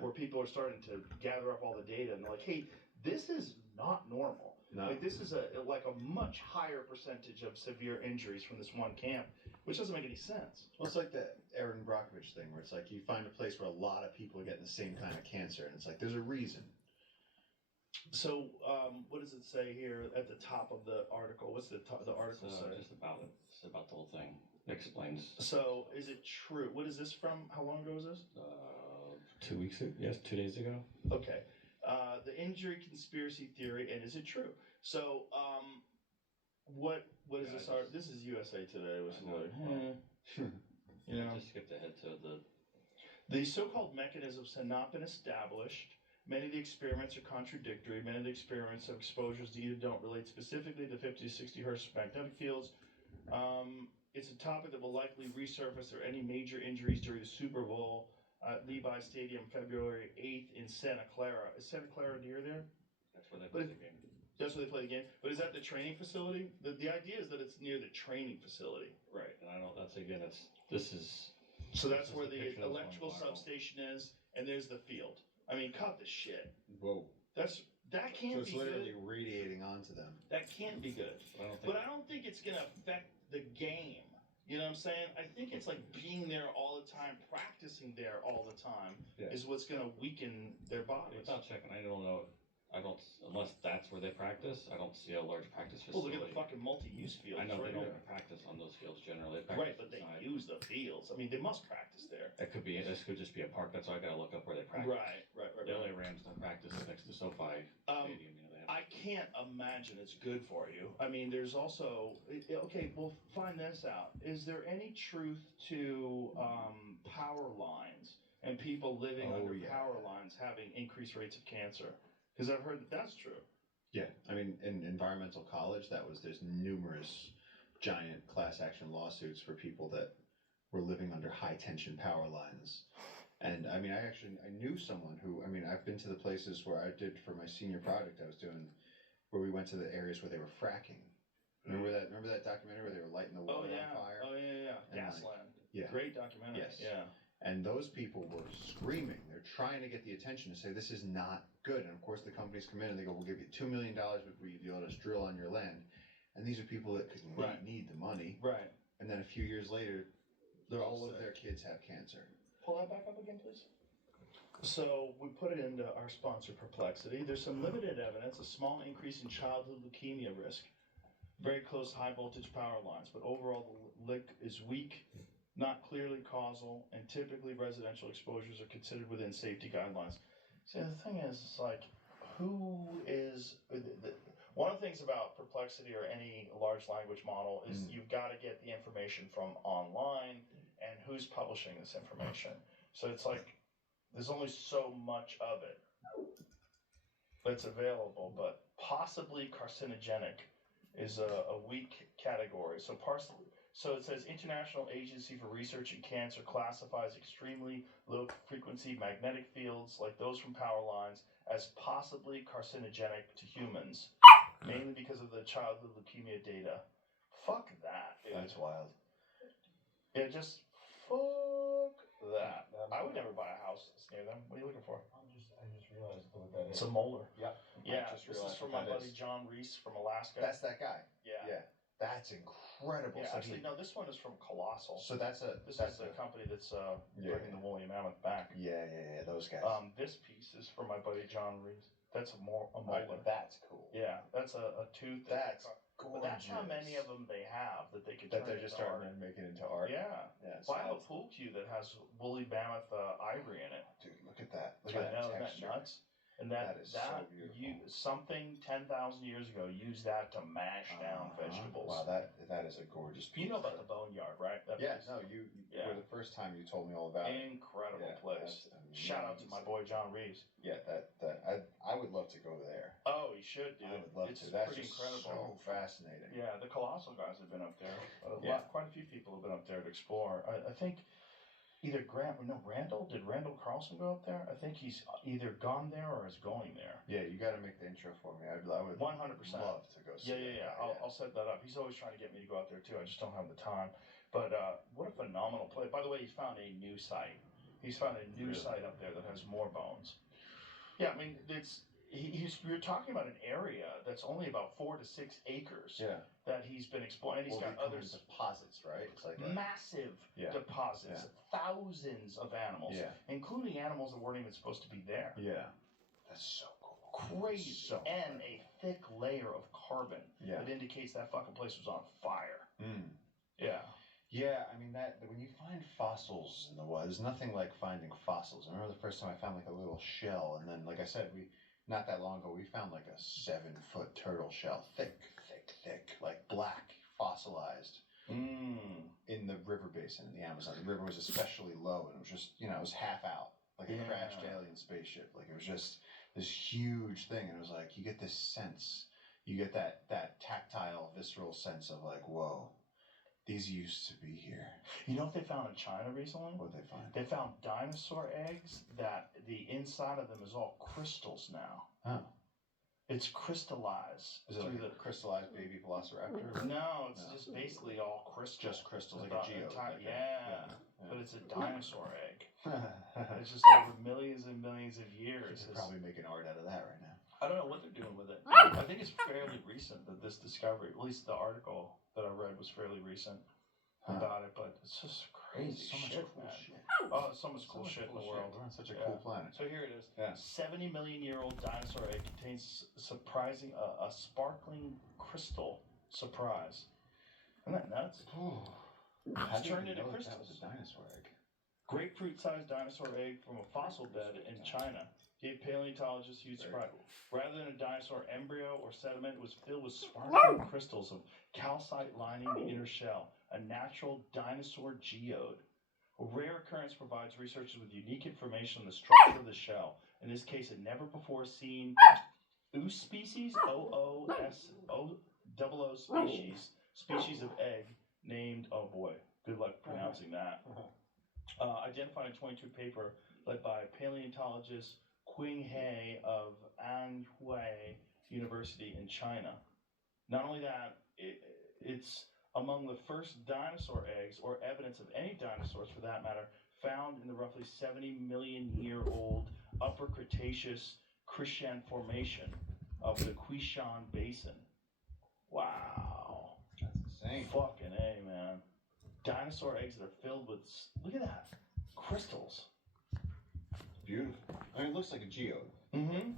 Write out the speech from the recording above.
where people are starting to gather up all the data and they're like, hey, this is not normal. No. Like this is a much higher percentage of severe injuries from this one camp, which doesn't make any sense. Well, it's like the Aaron Brockovich thing, where it's like you find a place where a lot of people are getting the same kind of cancer, and it's like there's a reason. So, what does it say here at the top of the article? What's the article say? Just about it. It's about the whole thing. It explains. So, is it true? What is this from? How long ago was this? 2 weeks ago. Yes, 2 days ago. Okay. The injury conspiracy theory, and is it true? So, what is this? This is USA Today, which is like, you know, just skipped ahead to the so-called mechanisms have not been established. Many of the experiments are contradictory. Many of the experiments have exposures that either don't relate specifically to 50 to 60 hertz magnetic fields. It's a topic that will likely resurface or any major injuries during the Super Bowl at Levi Stadium, February 8th in Santa Clara. Is Santa Clara near there? That's where they play the game. That's where they play the game. But is that the training facility? The idea is that it's near the training facility. Right, and I know this is. So that's where the electrical substation is, and there's the field. I mean, cut the shit. Whoa. That can't be good. So it's literally radiating onto them. That can't be good. But I don't think it's going to affect the game. You know what I'm saying? I think it's like being there all the time, practicing there all the time is what's going to weaken their bodies. Without checking, I don't know. Unless that's where they practice, I don't see a large practice facility. Well, look at the fucking multi-use fields. I know right they don't practice on those fields generally. Right, but they use the fields. I mean, they must practice there. This could just be a park. That's why I got to look up where they practice. Right. The LA Rams don't practice next to SoFi Stadium. I can't imagine it's good for you. I mean, there's also okay. Well, find this out. Is there any truth to power lines and people living under power lines having increased rates of cancer? Because I've heard that that's true. Yeah, I mean, in environmental college, there's numerous giant class action lawsuits for people that were living under high tension power lines. And I mean, I knew someone who, I mean, I've been to the places where I did for my senior project I was doing, where we went to the areas where they were fracking. Remember that documentary where they were lighting the water on fire? Oh yeah. Gasland. Yeah. Great documentary. Yes. Yeah. And those people were screaming. They're trying to get the attention to say this is not good. And of course the companies come in and they go, we'll give you $2 million before you let us drill on your land. And these are people that could need the money. Right. And then a few years later, all of their kids have cancer. Pull that back up again, please. So we put it into our sponsor, Perplexity. There's some limited evidence, a small increase in childhood leukemia risk, very close high voltage power lines, but overall the link is weak, not clearly causal, and typically residential exposures are considered within safety guidelines. See, the thing is, it's like, who is... One of the things about Perplexity or any large language model is you've got to get the information from online and who's publishing this information. So it's like, there's only so much of it that's available, but possibly carcinogenic is a weak category. So it says International Agency for Research in Cancer classifies extremely low frequency magnetic fields like those from power lines as possibly carcinogenic to humans, mainly because of the childhood leukemia data. Fuck that, dude. That's wild. Yeah, just fuck that. I would never buy a house that's near them. What are you looking for? I just realized what that is. It's a molar. Yep. Yeah, this is from my buddy John Reese from Alaska. That's that guy. Yeah. That's incredible. Yeah, So actually, no, this one is from Colossal. So that's a company that's bringing the woolly mammoth back. Yeah, those guys. This piece is from my buddy John Reese. That's a molar. That's cool. Yeah, that's a tooth. That's But that's how many of them they have that they could turn they're just starting to make it into art. Yeah. So I have a pool cue that has woolly mammoth ivory in it. Dude, look at that. Look I at know, that isn't texture. that nuts? And that is so beautiful. something 10,000 years ago used that to mash down vegetables. Wow, that is a gorgeous piece. You know about the Boneyard, right? That yeah, place? no, you were the first time you told me all about it. Incredible place. Shout out to my boy John Reeves. Yeah, I would love to go there. Oh, you should, dude. I would love it's to. That's pretty just incredible. so fascinating. Yeah, the Colossal guys have been up there. Quite a few people have been up there to explore. I think either Randall. Did Randall Carlson go up there? I think he's either gone there or is going there. Yeah, you got to make the intro for me. I would 100% love to go see it. Yeah. I'll set that up. He's always trying to get me to go out there too. I just don't have the time. But what a phenomenal place. By the way, he's found a new site. He's found a new Really? site up there that has more bones. Yeah, I mean, you're talking about an area that's only about 4 to 6 acres Yeah. that he's been exploring. He's Well, got they come other in deposits, right? It's like a, massive Yeah. deposits, thousands of animals, yeah. including animals that weren't even supposed to be there. Yeah. That's so cool. Crazy. So and a thick layer of carbon Yeah. that indicates that fucking place was on fire. Mm. Yeah. Yeah, I mean that when you find fossils in the wild, there's nothing like finding fossils. I remember the first time I found like a little shell, and then like I said, not that long ago we found like a 7-foot turtle shell, thick, like black, fossilized, in the river basin in the Amazon. The river was especially low, and it was just it was half out, like a crashed alien spaceship. Like it was just this huge thing, and it was like you get this sense, you get that tactile, visceral sense of like, whoa. These used to be here. You know what they found in China recently? What'd they find? They found dinosaur eggs that the inside of them is all crystals now. Oh. It's crystallized. Is it like a crystallized baby velociraptor? No, it's No. just basically all crystal. Just crystals, like The a geode. entire- like yeah. yeah. But it's a dinosaur egg. They're It's just over millions and millions of years. It's- probably making art out of that right now. I don't know what they're doing with it. I think it's fairly recent that this discovery, at least the article that I read was fairly recent about it, but it's just crazy So much shit, cool man. shit. Oh, there's so much cool shit in the world. We're on such a Yeah. cool planet. So here it is. Yeah. 70 million year old dinosaur egg contains surprising a sparkling crystal surprise. Isn't that nuts? How It's did turned you into know that crystals. was a dinosaur egg? Grapefruit-sized dinosaur egg from a fossil bed in China gave paleontologists huge Very surprise. cool. Rather than a dinosaur embryo or sediment, it was filled with sparkling crystals of calcite lining the inner shell, a natural dinosaur geode. A rare occurrence provides researchers with unique information on the structure of the shell. In this case, a never before seen OOS species, OOSOO species of egg named, oh boy, good luck pronouncing that. Identified in a 22 paper led by paleontologist Qing He of Anhui University in China. Not only that, it's among the first dinosaur eggs, or evidence of any dinosaurs for that matter, found in the roughly 70 million year old Upper Cretaceous Crishan Formation of the Quishan Basin. Wow. That's insane. Fucking A, man. Dinosaur eggs that are filled with, look at that, crystals. Beautiful. I mean, it looks like a geode. Mm-hmm.